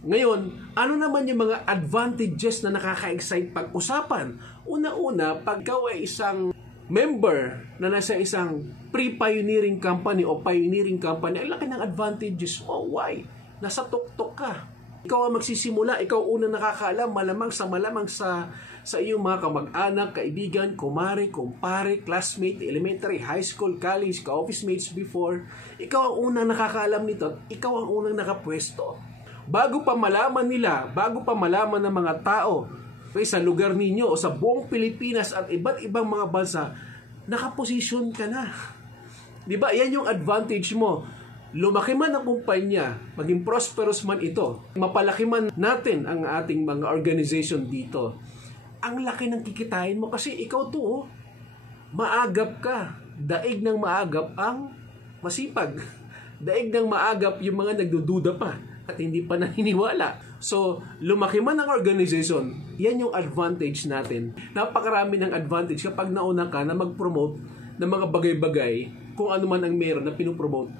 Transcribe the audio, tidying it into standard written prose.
Ngayon, ano naman yung mga advantages na nakaka-excite pag-usapan? Una-una, pag ikaw ay isang member na nasa isang pre-pioneering company o pioneering company, ang laki ng advantages mo. Why? Nasa tuktok ka. Ikaw ang magsisimula, ikaw unang nakakaalam, malamang sa iyong mga kamag-anak, kaibigan, kumare, kumpare, classmate, elementary, high school, college, ka-office mates before. Ikaw ang unang nakakaalam nito, ikaw ang unang nakapwesto. Bago pa malaman nila, bago pa malaman ng mga tao sa lugar ninyo o sa buong Pilipinas at iba't ibang mga bansa, nakaposisyon ka na. Diba? Yan yung advantage mo. Lumaki man ang kumpanya, maging prosperous man ito, mapalaki man natin ang ating mga organization dito, ang laki ng kikitain mo kasi ikaw to, maagap ka. Daig ng maagap ang masipag. Daig ng maagap yung mga nagdududa pa at hindi pa naniniwala. So, lumaki man ang organization, yan yung advantage natin. Napakarami ng advantage kapag nauna ka na mag-promote ng mga bagay-bagay kung ano man ang meron na pinupromote